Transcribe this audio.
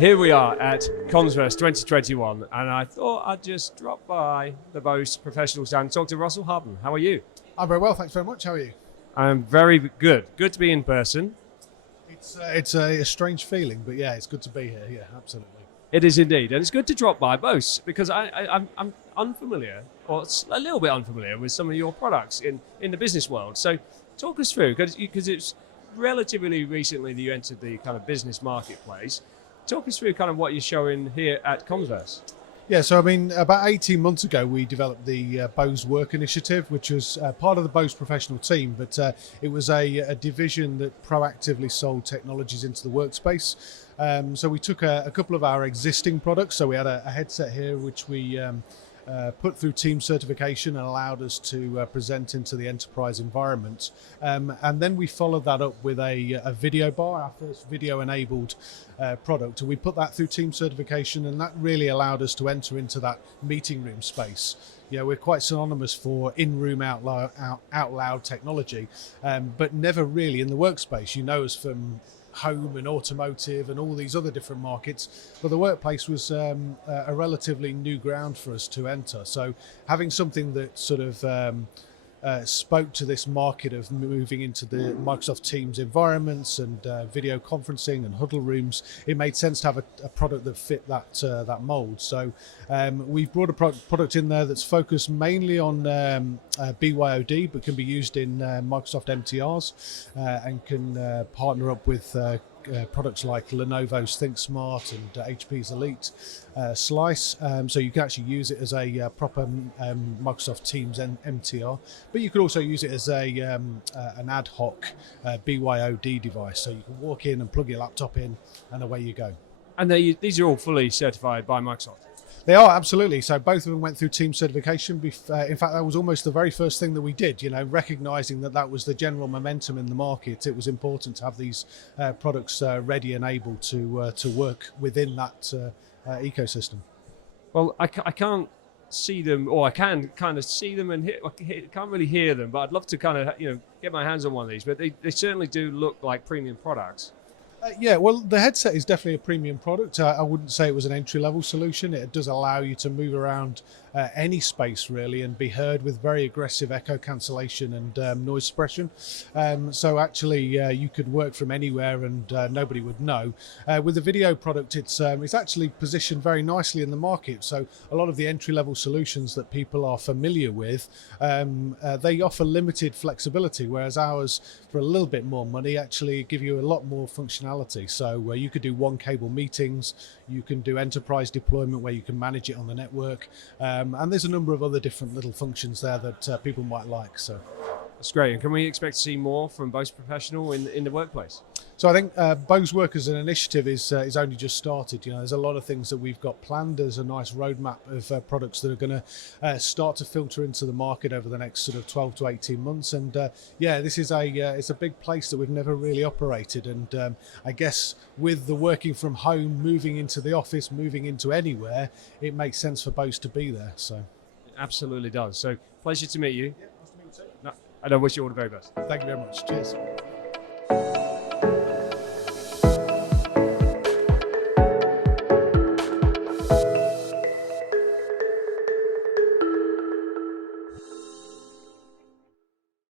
Here we are at Commsverse 2021, and I thought I'd just drop by the Bose professional stand and talk to Russell Harpman. How are you? I'm very well, thanks very much. How are you? I'm very good. Good to be in person. It's a strange feeling, but yeah, it's good to be here. Yeah, absolutely. It is indeed, and it's good to drop by Bose because I'm unfamiliar, or a little bit unfamiliar with some of your products in the business world. So talk us through, because it's relatively recently that you entered the kind of business marketplace. Talk us through kind of what you're showing here at Commsverse. Yeah, so I mean, about 18 months ago, we developed the Bose Work Initiative, which was part of the Bose professional team, but it was a division that proactively sold technologies into the workspace. So we took a couple of our existing products. So we had a headset here, which we put through team certification and allowed us to present into the enterprise environment. And then we followed that up with a video bar, our first video-enabled product. And we put that through team certification, and that really allowed us to enter into that meeting room space. You know, we're quite synonymous for in-room out loud technology, but never really in the workspace. You know us from home and automotive and all these other different markets, but the workplace was a relatively new ground for us to enter. So having something that sort of spoke to this market of moving into the Microsoft Teams environments and video conferencing and huddle rooms, it made sense to have a product that fit that mold. So we've brought a product in there that's focused mainly on BYOD, but can be used in Microsoft MTRs and can partner up with products like Lenovo's ThinkSmart and HP's Elite Slice, so you can actually use it as a proper Microsoft Teams MTR, but you could also use it as an ad hoc BYOD device, so you can walk in and plug your laptop in and away you go. And these are all fully certified by Microsoft? They are, absolutely. So both of them went through team certification. In fact, that was almost the very first thing that we did, you know, recognizing that was the general momentum in the market. It was important to have these products ready and able to work within that ecosystem. Well, I can't see them, or I can kind of see them and can't really hear them, but I'd love to kind of, get my hands on one of these, but they certainly do look like premium products. Yeah, well, the headset is definitely a premium product. I wouldn't say it was an entry-level solution. It does allow you to move around any space, really, and be heard with very aggressive echo cancellation and noise suppression. So actually, you could work from anywhere and nobody would know. With the video product, it's actually positioned very nicely in the market. So a lot of the entry-level solutions that people are familiar with, they offer limited flexibility, whereas ours, for a little bit more money, actually give you a lot more functionality. So you could do one cable meetings, you can do enterprise deployment where you can manage it on the network, and there's a number of other different little functions there that people might like. So that's great. And can we expect to see more from Bose Professional in the workplace? So I think Bose Work as an initiative is only just started. You know, there's a lot of things that we've got planned. There's a nice roadmap of products that are going to start to filter into the market over the next sort of 12 to 18 months. And yeah, this is it's a big place that we've never really operated. And I guess with the working from home, moving into the office, moving into anywhere, it makes sense for Bose to be there. So it absolutely does. So pleasure to meet you. Yeah, nice to meet you too. And I wish you all the very best. Thank you very much. Cheers.